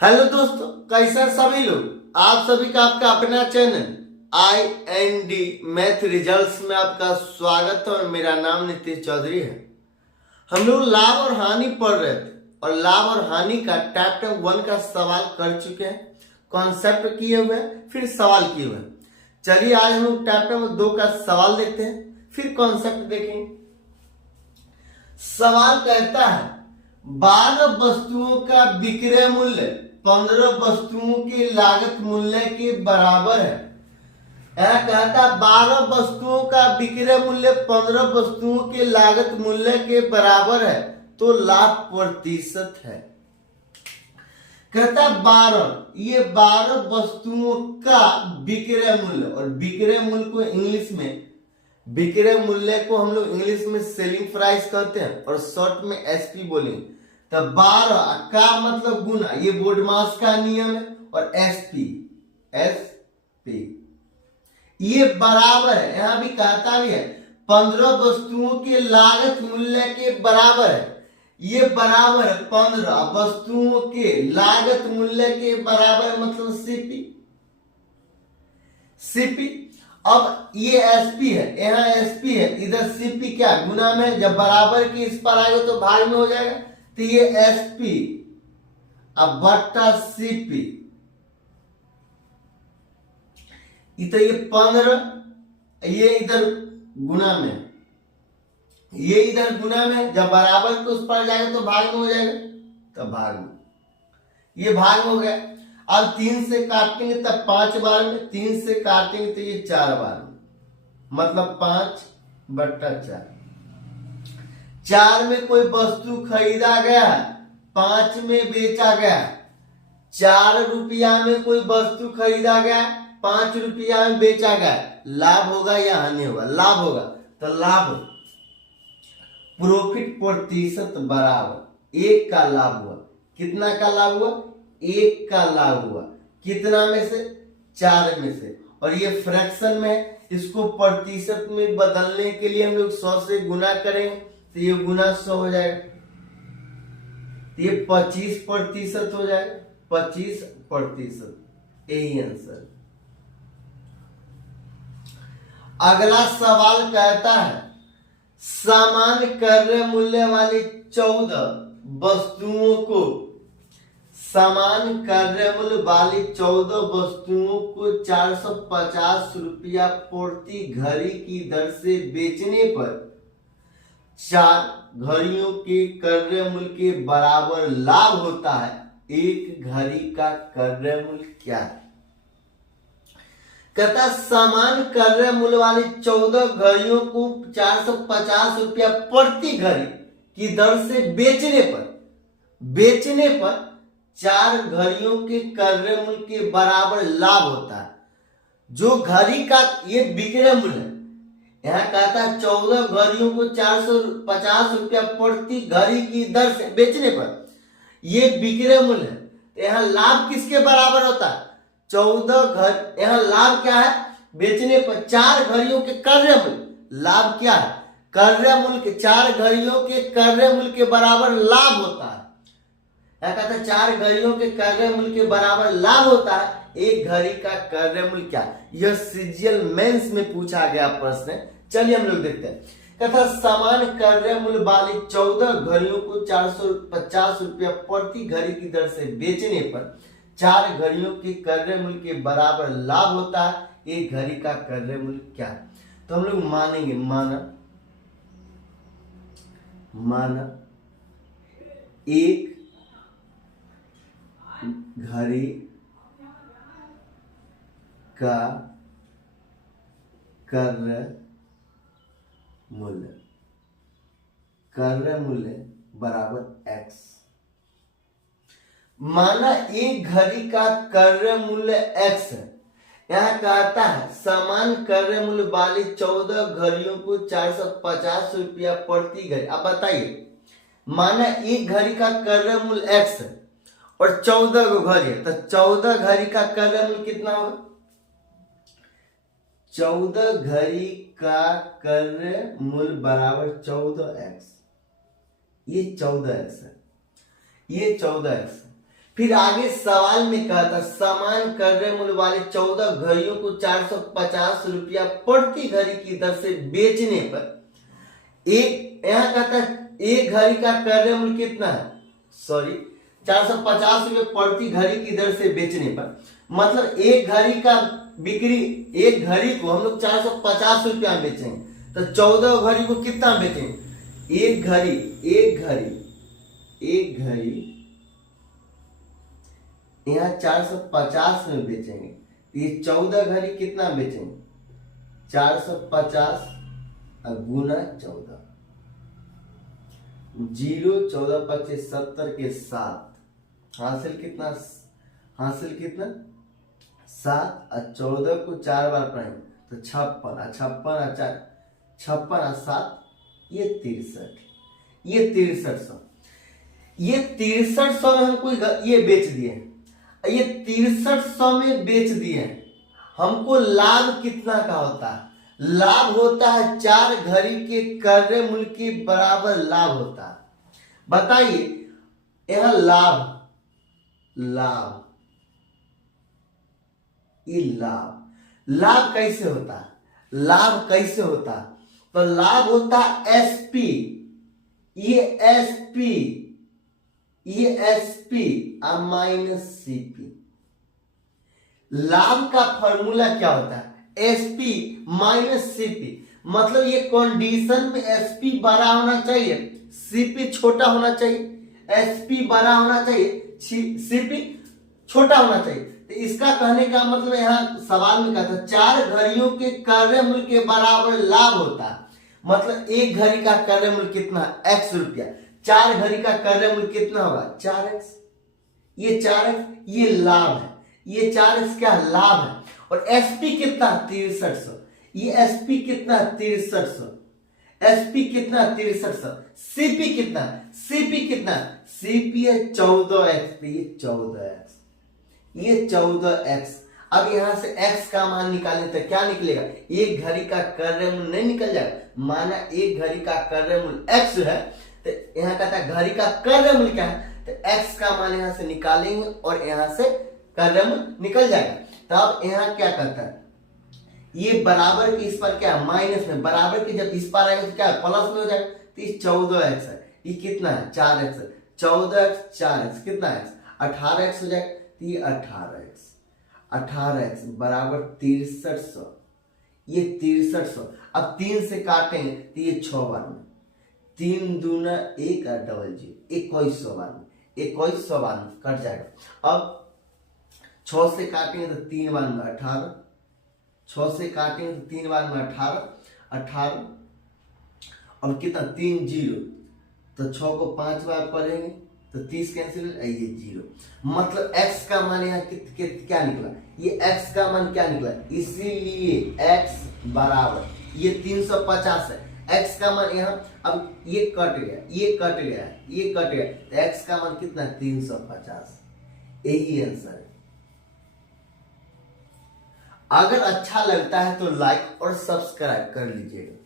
Hello दोस्तों, कैसा सभी लोग। आप सभी का आपका अपना चैनल IND मैथ रिजल्ट्स में आपका स्वागत है और मेरा नाम नीतीश चौधरी है। हम लोग लाभ और हानि पढ़ रहे थे और लाभ और हानि का चैप्टर 1 का सवाल कर चुके हैं, कॉन्सेप्ट किए हुए हैं, फिर सवाल किए हुए हैं। चलिए आज हम लोग चैप्टर 2 का सवाल देखते हैं, फिर कॉन्सेप्ट देखेंगे। सवाल कहता है 12 वस्तुओं का विक्रय मूल्य 15 वस्तुओं की लागत मूल्य के बराबर है। यह कहता है 12 वस्तुओं का विक्रय मूल्य 15 वस्तुओं के लागत मूल्य के बराबर है, तो लाभ प्रतिशत है। कहता 12 वस्तुओं का विक्रय मूल्य, और विक्रय मूल्य को इंग्लिश में विक्रय मूल्य को हम लोग इंग्लिश में सेलिंग प्राइस कहते हैं और शॉर्ट में एसपी बोलेंगे। तो 12 का मतलब गुना, ये बोर्डमास का नियम है, और एसपी ये बराबर है। यहां भी कहता भी है 15 वस्तुओं के लागत मूल्य के बराबर है। ये बराबर है 15 वस्तुओं के लागत मूल्य के बराबर, मतलब सीपी। अब ये एसपी है, यहाँ एसपी है, इधर सीपी क्या गुना में, जब बराबर की इस पर आएगा तो भाग में हो जाएगा। तो ये एसपी अब बट्टा सीपी, तो ये 15, ये इधर गुना में, ये इधर गुना में, जब बराबर को उस पर जाएगा तो भाग में हो जाएगा, तो भाग में, ये भाग हो गया। अब 3 से काटेंगे तब 5 बार में, 3 से काटेंगे तो ये 4 बार में, मतलब 5/4। 4 में कोई वस्तु खरीदा गया, 5 में बेचा गया। 4 रुपया में कोई वस्तु खरीदा गया, 5 रुपया में बेचा गया। लाभ होगा या हानि होगा? लाभ होगा। तो लाभ प्रॉफिट प्रतिशत बराबर 1 का लाभ हुआ। कितना का लाभ हुआ? 1 का लाभ हुआ। कितना में से? 4 में से। और ये फ्रैक्शन में, इसको प्रतिशत में बदलने के लिए हम लोग 100 से गुना करेंगे, तो ये गुना 100 हो जाएगा, तो ये 25% हो जाएगा। 25%, यही आंसर। अगला सवाल कहता है समान क्रय मूल्य वाली 14 वस्तुओं को, समान क्रय मूल्य वाली 14 वस्तुओं को 450 रुपया प्रति घड़ी की दर से बेचने पर 4 घड़ियों के क्रय मूल्य के बराबर लाभ होता है। एक घड़ी का क्रय मूल्य क्या है? कहता समान क्रय मूल्य वाली 14 घड़ियों को 450 रुपया प्रति घड़ी की दर से बेचने पर 4 घड़ियों के क्रय मूल्य के बराबर लाभ होता है। जो घड़ी का ये विक्रय मूल्य है, यहाँ कहता है 14 घड़ियों को 450 रुपया प्रति घड़ी की दर से बेचने पर ये विक्रय मूल्य है। तो यहाँ लाभ किसके बराबर होता है? 14 घर, यहाँ लाभ क्या है? बेचने पर 4 घड़ियों के क्रय मूल्य, लाभ क्या है? क्रय मूल्य के 4 घड़ियों के क्रय मूल्य के बराबर लाभ होता है। यहाँ कहता है 4 घड़ियों के क्रय मूल्य के बराबर लाभ होता है। एक घड़ी का क्रय मूल्य क्या? यह सीजीएल मेंस में पूछा गया प्रश्न है। चलिए हम लोग देखते हैं। कहता समान क्रय मूल्य वाली 14 घड़ियों को 450 रुपया प्रति घड़ी की दर से बेचने पर 4 घड़ियों के क्रय मूल्य के बराबर लाभ होता है। एक घड़ी का क्रय मूल्य क्या है? तो हम लोग मानेंगे, माना एक घड़ी का क्रय मूल्य बराबर x। माना एक घड़ी का क्रय मूल्य x है। यहाँ कहता है समान क्रय मूल्य वाली 14 घड़ियों को 450 रुपया प्रति घड़ी। अब बताइए, माना एक घड़ी का क्रय मूल्य x है और 14 घड़ी है, तो 14 घड़ी का क्रय मूल्य कितना होगा? 14 घड़ी का क्रय मूल्य बराबर 14x। ये 14x है, ये 14x है। फिर आगे सवाल में कहा था समान क्रय मूल्य वाले 14 घड़ियों को 450 रुपया प्रति घड़ी की दर से बेचने पर एक, यहाँ कहता है एक घड़ी का क्रय मूल्य कितना है, 450 रुपये प्रति घड़ी की दर से बेचने पर, मतलब एक घड़ी का बिक्री, एक घड़ी को हम लोग 450 रुपया में बेचेंगे, तो 14 घड़ी को कितना बेचेंगे, एक घड़ी यहाँ 450 में बेचेंगे, ये 14 घड़ी कितना बेचेंगे, 450 गुना 14, 0 14 25 70 के साथ हासिल कितना 7 और 14 को 4 बार पढ़ेंगे तो 56 और 7 ये 6300 ये 6300 में हमको ये बेच दिए, ये 6300 में बेच दिए। हमको लाभ कितना का होता है, लाभ होता है 4 घड़ी के क्रय मूल्य के बराबर लाभ होता है। बताइए यह लाभ कैसे होता है, तो लाभ होता है एसपी, ये एसपी और माइनस सीपी। लाभ का फॉर्मूला क्या होता है, एसपी माइनस सीपी, मतलब ये कंडीशन में एसपी बड़ा होना चाहिए, सीपी छोटा होना चाहिए, एसपी बड़ा होना चाहिए, सीपी छोटा होना चाहिए। तो इसका कहने का मतलब यहाँ सवाल में कहा था 4 घड़ियों के क्रय मूल्य के बराबर लाभ होता है, मतलब एक घड़ी का क्रय मूल्य कितना, x रुपया, 4 घड़ी का क्रय मूल्य कितना होगा, 4x, ये 4x ये लाभ है, ये 4x क्या लाभ है। और एसपी कितना 6300, ये एसपी कितना 6300, एसपी कितना 6300, सीपी कितना, सीपी है 14x, ये 14x। अब यहां से x का मान निकालें तो क्या निकलेगा, एक घड़ी का क्रय मूल्य नहीं निकल जाएगा, माना एक घड़ी का क्रय मूल्य x है, तो यहाँ कहता है घड़ी का क्रय मूल्य क्या है, तो x का मान यहां से निकालेंगे और यहां से क्रय मूल्य निकल जाएगा। तब यहाँ क्या करता है, ये बराबर के इस पर क्या है माइनस में, बराबर के जब इस पर आएगा तो क्या है प्लस में हो जाएगा, तो ये 14x है, ये कितना है 4x है, 14x 4x कितना है 18x हो जाएगा, तो ये 18x बराबर 6300, ये 6300। अब 3 से काटेंगे तो ये 6 बार में, 3 दूना 1 और डबल 0, 2100 बार में, 2100 बार में कट जाएगा। अब 6 से काटेंगे तो 3 बार में 18, 6 से काटेंगे तो 3 बार में 18 और कितना 3 0, तो 6 को 5 बार पढ़ेंगे तो 30 कैंसिल, ये 0, मतलब x का मान यहाँ क्या निकला, ये x का मान क्या निकला, इसीलिए x बराबर ये 350 है, x का मान यहाँ, अब ये कट गया, तो x का मान कितना 350, यही आंसर है। अगर अच्छा लगता है तो लाइक और सब्सक्राइब कर लीजिएगा।